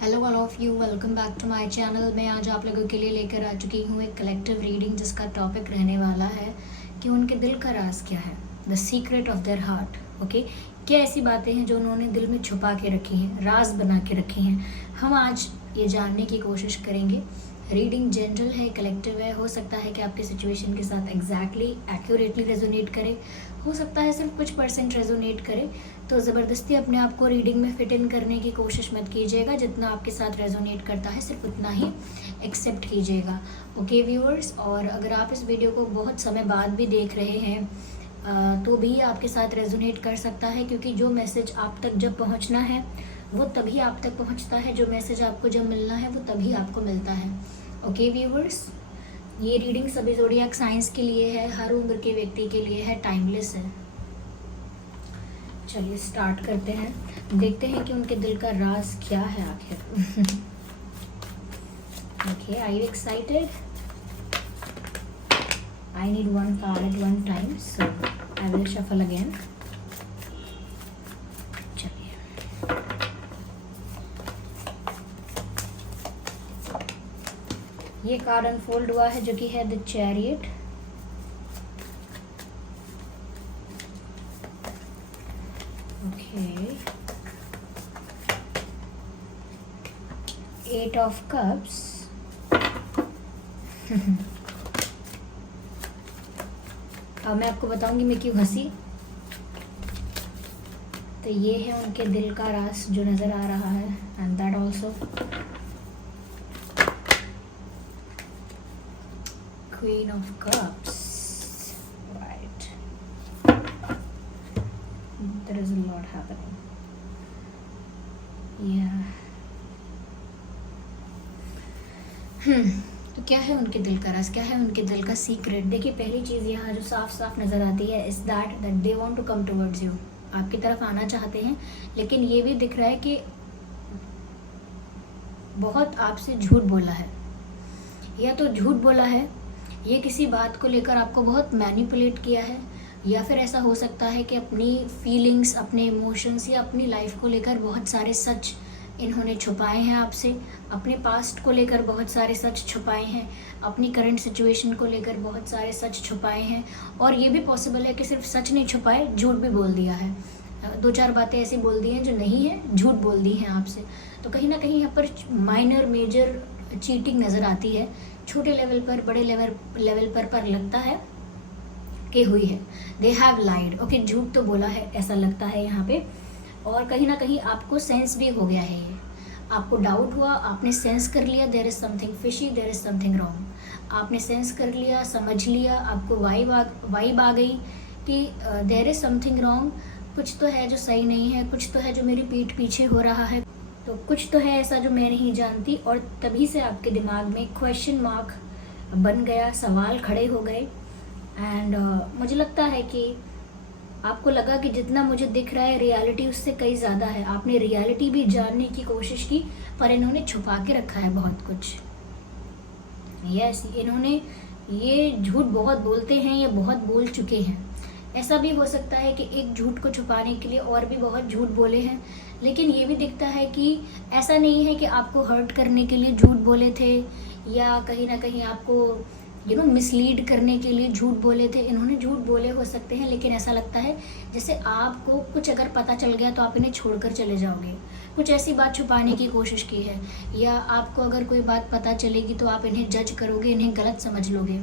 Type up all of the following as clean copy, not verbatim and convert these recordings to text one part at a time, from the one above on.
Hello all of you, welcome back to my channel. मैं आज आप लोगों के लिए लेकर आ चुकी हूँ एक कलेक्टिव रीडिंग जिसका टॉपिक रहने वाला है कि उनके दिल का राज क्या है, the secret of their heart. Okay, क्या ऐसी बातें हैं जो उन्होंने दिल में छुपा के रखी हैं, राज बना के रखी हैं। हम आज ये जानने की कोशिश करेंगे। रीडिंग जनरल है, कलेक्टिव है। हो सकता है कि आपके सिचुएशन के साथ एग्जैक्टली एक्यूरेटली रेजोनेट करे, हो सकता है सिर्फ कुछ परसेंट रेजोनेट करे। तो ज़बरदस्ती अपने आप को रीडिंग में फिट इन करने की कोशिश मत कीजिएगा। जितना आपके साथ रेजोनेट करता है सिर्फ उतना ही एक्सेप्ट कीजिएगा। ओके व्यूअर्स, और अगर आप इस वीडियो को बहुत समय बाद भी देख रहे हैं तो भी आपके साथ रेजोनेट कर सकता है, क्योंकि जो मैसेज आप तक जब पहुंचना है वो तभी आप तक पहुंचता है, जो मैसेज आपको जब मिलना है वो तभी आपको मिलता है। ओके व्यूअर्स, ये रीडिंग सभी ज़ोडिएक साइंस के लिए है, हर उम्र के व्यक्ति के लिए है, टाइमलेस है। चलिए स्टार्ट करते हैं, देखते हैं कि उनके दिल का राज क्या है आखिर। Okay, I you excited? I need one card at one time, so I will shuffle again. चलिए, ये कार्ड अनफोल्ड हुआ है जो कि है the chariot. Okay, 8 of cups. अब मैं आपको बताऊंगी मैं क्यों हंसी। तो ये है उनके दिल का राज जो नजर आ रहा है, and that also queen of cups, right. There is a lot happening, या तो क्या है उनके दिल का राज, क्या है उनके दिल का सीक्रेट? देखिए, पहली चीज़ यहाँ जो साफ साफ नज़र आती है is that they want to come towards you. आपकी तरफ आना चाहते हैं, लेकिन ये भी दिख रहा है कि बहुत आपसे झूठ बोला है, या तो झूठ बोला है, ये किसी बात को लेकर आपको बहुत मैनिपुलेट किया है, या फिर ऐसा हो सकता है कि अपनी फीलिंग्स, अपने इमोशंस या अपनी लाइफ को लेकर बहुत सारे सच इन्होंने छुपाए हैं आपसे। अपने पास्ट को लेकर बहुत सारे सच छुपाए हैं, अपनी करंट सिचुएशन को लेकर बहुत सारे सच छुपाए हैं, और ये भी पॉसिबल है कि सिर्फ सच नहीं छुपाए, झूठ भी बोल दिया है। दो चार बातें ऐसी बोल दी हैं जो नहीं है, झूठ बोल दी हैं आपसे। तो कहीं ना कहीं यहाँ पर माइनर मेजर चीटिंग नज़र आती है, छोटे लेवल पर, बड़े लेवल पर लगता है कि हुई है। They have light. ओके, झूठ तो बोला है ऐसा लगता है यहाँ पे, और कहीं ना कहीं आपको सेंस भी हो गया है। ये आपको डाउट हुआ, आपने सेंस कर लिया there is something fishy, there is something wrong. आपने सेंस कर लिया, समझ लिया, आपको वाइब आ गई कि देयर इज समथिंग रॉन्ग, कुछ तो है जो सही नहीं है, कुछ तो है जो मेरी पीठ पीछे हो रहा है, तो कुछ तो है ऐसा जो मैं नहीं जानती। और तभी से आपके दिमाग में क्वेश्चन मार्क बन गया, सवाल खड़े हो गए। एंड मुझे लगता है कि आपको लगा कि जितना मुझे दिख रहा है रियलिटी उससे कई ज़्यादा है। आपने रियलिटी भी जानने की कोशिश की, पर इन्होंने छुपा के रखा है बहुत कुछ। यस, इन्होंने ये झूठ बहुत बोलते हैं या बहुत बोल चुके हैं। ऐसा भी हो सकता है कि एक झूठ को छुपाने के लिए और भी बहुत झूठ बोले हैं, लेकिन ये भी दिखता है कि ऐसा नहीं है कि आपको हर्ट करने के लिए झूठ बोले थे, या कहीं ना कहीं आपको मिसलीड करने के लिए झूठ बोले थे। इन्होंने झूठ बोले हो सकते हैं, लेकिन ऐसा लगता है जैसे आपको कुछ अगर पता चल गया तो आप इन्हें छोड़कर चले जाओगे। कुछ ऐसी बात छुपाने की कोशिश की है, या आपको अगर कोई बात पता चलेगी तो आप इन्हें जज करोगे, इन्हें गलत समझ लोगे,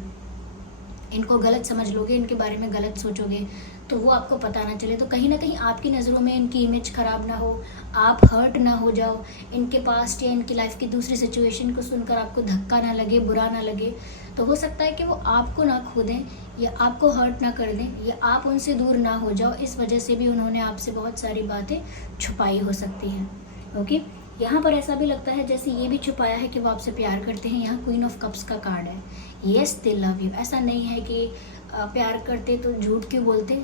इनको गलत समझ लोगे, इनके बारे में गलत सोचोगे, तो वो आपको पता ना चले। तो कहीं ना कहीं आपकी नज़रों में इनकी इमेज ख़राब ना हो, आप हर्ट ना हो जाओ, इनके पास्ट या इनकी लाइफ की दूसरी सिचुएशन को सुनकर आपको धक्का ना लगे, बुरा ना लगे। तो हो सकता है कि वो आपको ना खो दें, या आपको हर्ट ना कर दें, या आप उनसे दूर ना हो जाओ। इस वजह से भी उन्होंने आपसे बहुत सारी बातें छुपाई हो सकती हैं। ओके, यहाँ पर ऐसा भी लगता है जैसे ये भी छुपाया है कि वो आपसे प्यार करते हैं। यहाँ क्वीन ऑफ कप्स का कार्ड है। Yes, they love you. ऐसा नहीं है कि प्यार करते तो झूठ क्यों बोलते,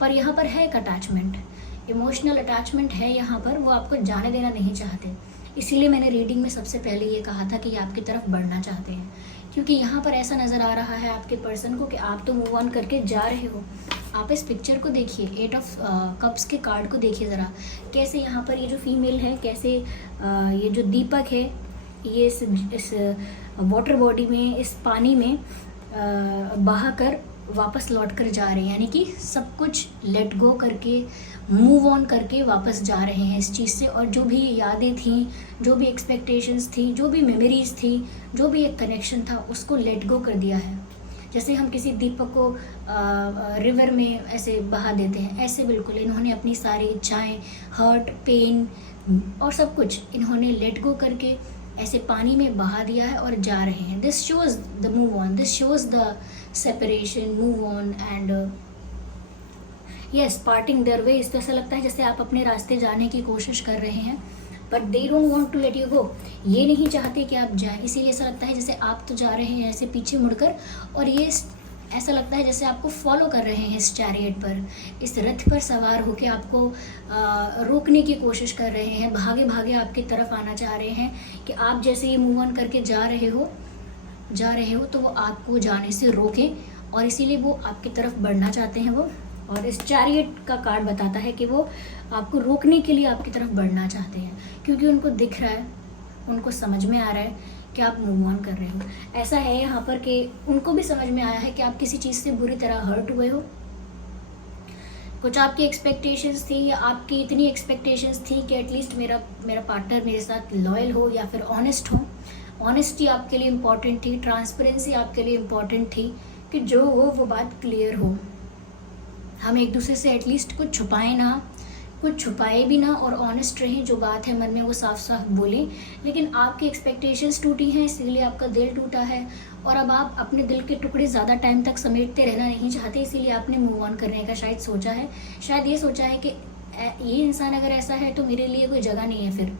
पर यहाँ पर है एक अटैचमेंट, इमोशनल अटैचमेंट है यहाँ पर। वो आपको जाने देना नहीं चाहते, इसीलिए मैंने रीडिंग में सबसे पहले ये कहा था कि ये आपकी तरफ बढ़ना चाहते हैं, क्योंकि यहाँ पर ऐसा नज़र आ रहा है आपके पर्सन को कि आप तो मूव ऑन करके जा रहे हो। आप इस पिक्चर को देखिए, 8 ऑफ कप्स के कार्ड को देखिए ज़रा, कैसे यहाँ पर ये जो फीमेल है, कैसे ये जो दीपक है ये इस वाटर बॉडी में, इस पानी में बहा कर वापस लौट कर जा रहे हैं, यानी कि सब कुछ लेट गो करके, मूव ऑन करके वापस जा रहे हैं इस चीज़ से। और जो भी यादें थी, जो भी एक्सपेक्टेशंस थी, जो भी मेमोरीज थी, जो भी एक कनेक्शन था, उसको लेट गो कर दिया है। जैसे हम किसी दीपक को रिवर में ऐसे बहा देते हैं, ऐसे बिल्कुल इन्होंने अपनी सारी इच्छाएं, हर्ट, पेन और सब कुछ इन्होंने लेट गो करके ऐसे पानी में बहा दिया है और जा रहे हैं। This shows the move on, this shows the separation, move on and yes, parting their ways. तो ऐसा लगता है जैसे आप अपने रास्ते जाने की कोशिश कर रहे हैं, but they don't want to let you go. ये नहीं चाहते कि आप जाएं, इसीलिए ऐसा लगता है जैसे आप तो जा रहे हैं ऐसे पीछे मुड़कर, और ये ऐसा लगता है जैसे आपको फॉलो कर रहे हैं इस चैरियट पर, इस रथ पर सवार होकर आपको रोकने की कोशिश कर रहे हैं, भागे भागे आपकी तरफ आना चाह रहे हैं कि आप जैसे ये मूव ऑन करके जा रहे हो तो वो आपको जाने से रोकें, और इसीलिए वो आपकी तरफ बढ़ना चाहते हैं वो। और इस चैरियट का कार्ड बताता है कि वो आपको रोकने के लिए आपकी तरफ बढ़ना चाहते हैं, क्योंकि उनको दिख रहा है, उनको समझ में आ रहा है कि आप मूव ऑन कर रहे हो। ऐसा है यहाँ पर कि उनको भी समझ में आया है कि आप किसी चीज़ से बुरी तरह हर्ट हुए हो। कुछ आपकी एक्सपेक्टेशंस थी, या आपकी इतनी एक्सपेक्टेशंस थी कि एटलीस्ट मेरा पार्टनर मेरे साथ लॉयल हो या फिर ऑनेस्ट हो। ऑनेस्टी आपके लिए इम्पॉर्टेंट थी, ट्रांसपेरेंसी आपके लिए इम्पॉर्टेंट थी, कि जो हो वो बात क्लियर हो। हम एक दूसरे से एटलीस्ट कुछ छुपाएं ना, कुछ छुपाए भी ना, और ऑनेस्ट रहें, जो बात है मन में वो साफ साफ बोलें। लेकिन आपकी एक्सपेक्टेशंस टूटी हैं, इसीलिए आपका दिल टूटा है, और अब आप अपने दिल के टुकड़े ज़्यादा टाइम तक समेटते रहना नहीं चाहते, इसीलिए आपने मूव ऑन करने का शायद सोचा है। शायद ये सोचा है कि ये इंसान अगर ऐसा है तो मेरे लिए कोई जगह नहीं है फिर,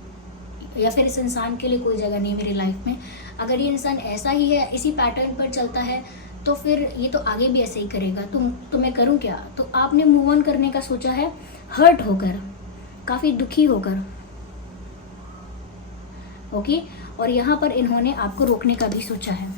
या फिर इस इंसान के लिए कोई जगह नहीं है मेरी लाइफ में। अगर ये इंसान ऐसा ही है, इसी पैटर्न पर चलता है, तो फिर ये तो आगे भी ऐसे ही करेगा, तो मैं करूँ क्या। तो आपने मूव ऑन करने का सोचा है, हर्ट होकर, काफ़ी दुखी होकर, ओके। और यहाँ पर इन्होंने आपको रोकने का भी सोचा है।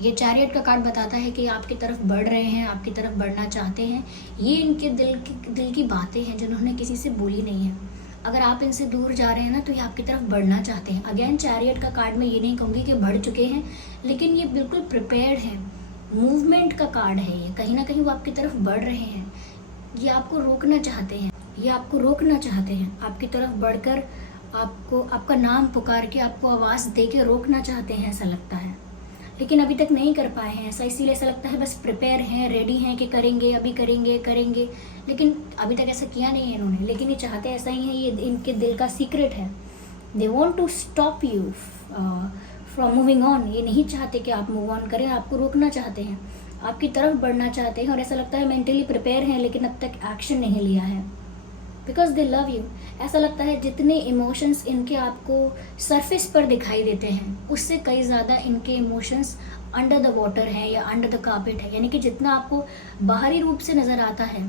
ये चैरियट का कार्ड बताता है कि आपकी तरफ बढ़ रहे हैं, आपकी तरफ बढ़ना चाहते हैं। ये इनके दिल की बातें हैं जिन्होंने किसी से बोली नहीं है। अगर आप इनसे दूर जा रहे हैं ना, तो ये आपकी तरफ बढ़ना चाहते हैं। अगेन चैरियट का कार्ड में ये नहीं कहूँगी कि बढ़ चुके हैं, लेकिन ये बिल्कुल प्रिपेयर्ड है। मूवमेंट का कार्ड है ये, कहीं ना कहीं वो आपकी तरफ बढ़ रहे हैं। ये आपको रोकना चाहते हैं, ये आपको रोकना चाहते हैं, आपकी तरफ बढ़कर आपको, आपका नाम पुकार के, आपको आवाज़ दे के रोकना चाहते हैं, ऐसा लगता है। लेकिन अभी तक नहीं कर पाए हैं ऐसा, इसीलिए ऐसा लगता है बस प्रिपेयर हैं, रेडी हैं कि करेंगे, अभी करेंगे, लेकिन अभी तक ऐसा किया नहीं है इन्होंने। लेकिन ये चाहते ऐसा ही है, ये इनके दिल का सीक्रेट है। They want to stop you from moving on. ये नहीं चाहते कि आप मूव ऑन करें, आपको रोकना चाहते हैं, आपकी तरफ बढ़ना चाहते हैं, और ऐसा लगता है मेंटली प्रिपेयर हैं, लेकिन अब तक एक्शन नहीं लिया है, बिकॉज दे लव यू। ऐसा लगता है जितने इमोशंस इनके आपको सरफेस पर दिखाई देते हैं, उससे कई ज़्यादा इनके इमोशंस अंडर द वाटर हैं या अंडर द कार्पेट है। यानी कि जितना आपको बाहरी रूप से नज़र आता है,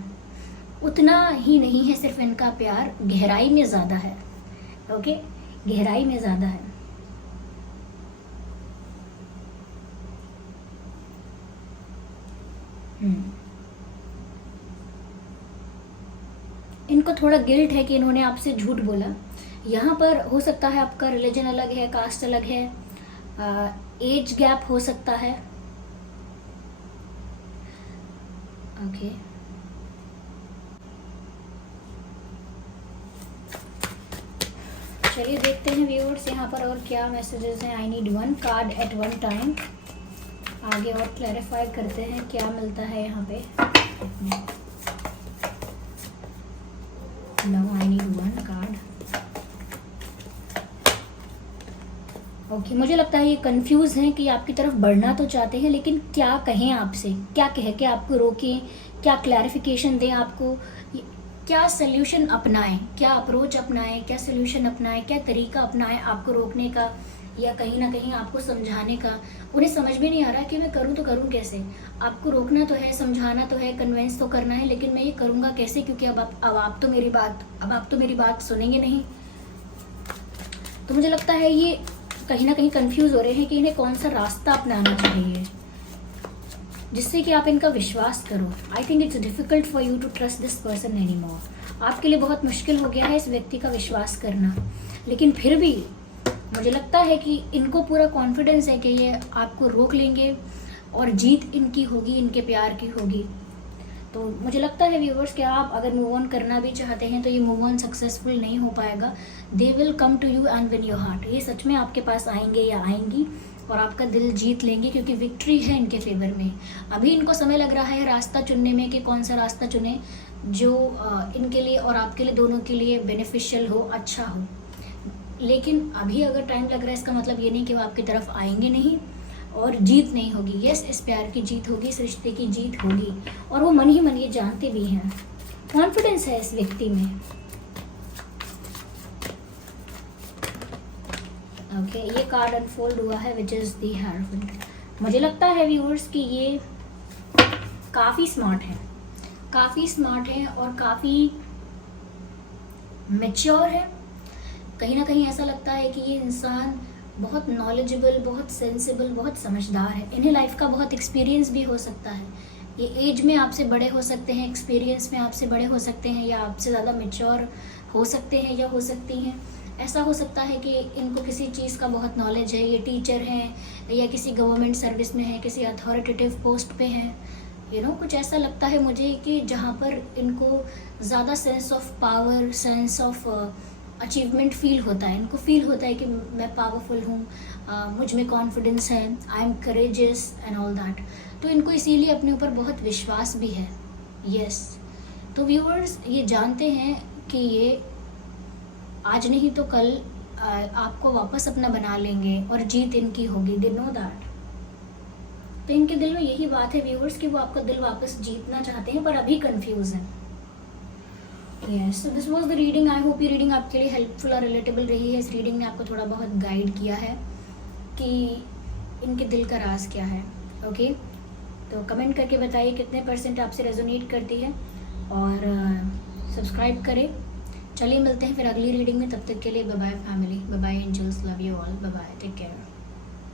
उतना ही नहीं है सिर्फ इनका प्यार, गहराई में ज़्यादा है, ओके, गहराई में ज़्यादा है। इनको थोड़ा गिल्ट है कि इन्होंने आपसे झूठ बोला। यहाँ पर हो सकता है आपका रिलीजन अलग है, कास्ट अलग है, एज गैप हो सकता है, ओके। चलिए देखते हैं व्यूअर्स यहाँ पर और क्या मैसेजेस हैं। I need 1 card at 1 time. आगे और क्लैरिफाई करते हैं क्या मिलता है यहाँ पे। Now I need 1 card, okay. मुझे लगता है ये कंफ्यूज हैं कि आपकी तरफ बढ़ना तो चाहते हैं, लेकिन क्या कहें आपसे, क्या कह के आपको रोकें, क्या क्लैरिफिकेशन दें आपको, क्या सल्यूशन अपनाएं, क्या अप्रोच अपनाएं, क्या सल्यूशन अपनाएं, क्या तरीका अपनाएं आपको रोकने का या कहीं ना कहीं आपको समझाने का। उन्हें समझ में नहीं आ रहा कि मैं करूं तो करूं कैसे। आपको रोकना तो है, समझाना तो है, कन्विंस तो करना है, लेकिन मैं ये करूंगा कैसे, क्योंकि अब आप तो मेरी बात सुनेंगे नहीं। तो मुझे लगता है ये कहीं ना कहीं कंफ्यूज हो रहे हैं कि इन्हें कौन सा रास्ता अपनाना चाहिए जिससे कि आप इनका विश्वास करो। I think it's difficult for you to trust this person any more. आपके लिए बहुत मुश्किल हो गया है इस व्यक्ति का विश्वास करना, लेकिन फिर भी मुझे लगता है कि इनको पूरा कॉन्फिडेंस है कि ये आपको रोक लेंगे और जीत इनकी होगी, इनके प्यार की होगी। तो मुझे लगता है व्यूवर्स कि आप अगर मूव ऑन करना भी चाहते हैं तो ये मूव ऑन सक्सेसफुल नहीं हो पाएगा। They will come to you and win your heart. ये सच में आपके पास आएंगे या आएंगी और आपका दिल जीत लेंगे, क्योंकि विक्ट्री है इनके फेवर में। अभी इनको समय लग रहा है रास्ता चुनने में कि कौन सा रास्ता चुने जो इनके लिए और आपके लिए दोनों के लिए बेनिफिशियल हो, अच्छा हो। लेकिन अभी अगर टाइम लग रहा है इसका मतलब ये नहीं कि वो आपकी तरफ आएंगे नहीं और जीत नहीं होगी। यस, इस प्यार की जीत होगी, इस रिश्ते की जीत होगी, और वो मन ही मन ये जानते भी हैं। कॉन्फिडेंस है इस व्यक्ति में। ओके, ये कार्ड अनफोल्ड हुआ है विच इज द हेरोइंन। मुझे लगता है व्यूअर्स कि ये काफ़ी स्मार्ट है, काफ़ी स्मार्ट है और काफ़ी मैच्योर है। कहीं ना कहीं ऐसा लगता है कि ये इंसान बहुत नॉलेजेबल, बहुत सेंसिबल, बहुत समझदार है। इन्हें लाइफ का बहुत एक्सपीरियंस भी हो सकता है। ये एज में आपसे बड़े हो सकते हैं, एक्सपीरियंस में आपसे बड़े हो सकते हैं, या आपसे ज़्यादा मैच्योर हो सकते हैं या हो सकती हैं। ऐसा हो सकता है कि इनको किसी चीज़ का बहुत नॉलेज है, ये टीचर हैं या किसी गवर्नमेंट सर्विस में है, किसी अथॉरिटेटिव पोस्ट पे हैं। कुछ ऐसा लगता है मुझे कि जहाँ पर इनको ज़्यादा sense of power, sense of achievement feel होता है। इनको फील होता है कि मैं पावरफुल हूँ, मुझ में कॉन्फिडेंस है, I am courageous and all that. तो इनको इसीलिए अपने ऊपर बहुत विश्वास भी है। यस, तो व्यूअर्स ये जानते हैं कि ये आज नहीं तो कल आपको वापस अपना बना लेंगे और जीत इनकी होगी। They know that. तो इनके दिल में यही बात है व्यूअर्स कि वो आपका दिल वापस जीतना चाहते हैं, पर अभी कंफ्यूज हैं। Yes, so this was the reading. I hope ये रीडिंग आपके लिए हेल्पफुल और रिलेटेबल रही है। इस रीडिंग ने आपको थोड़ा बहुत गाइड किया है कि इनके दिल का राज क्या है। ओके, तो कमेंट करके बताइए कितने % आपसे रेजोनेट करती है, और सब्सक्राइब करें। चलिए मिलते हैं फिर अगली रीडिंग में। तब तक के लिए bye bye family, bye bye angels, love you all, bye bye, take care.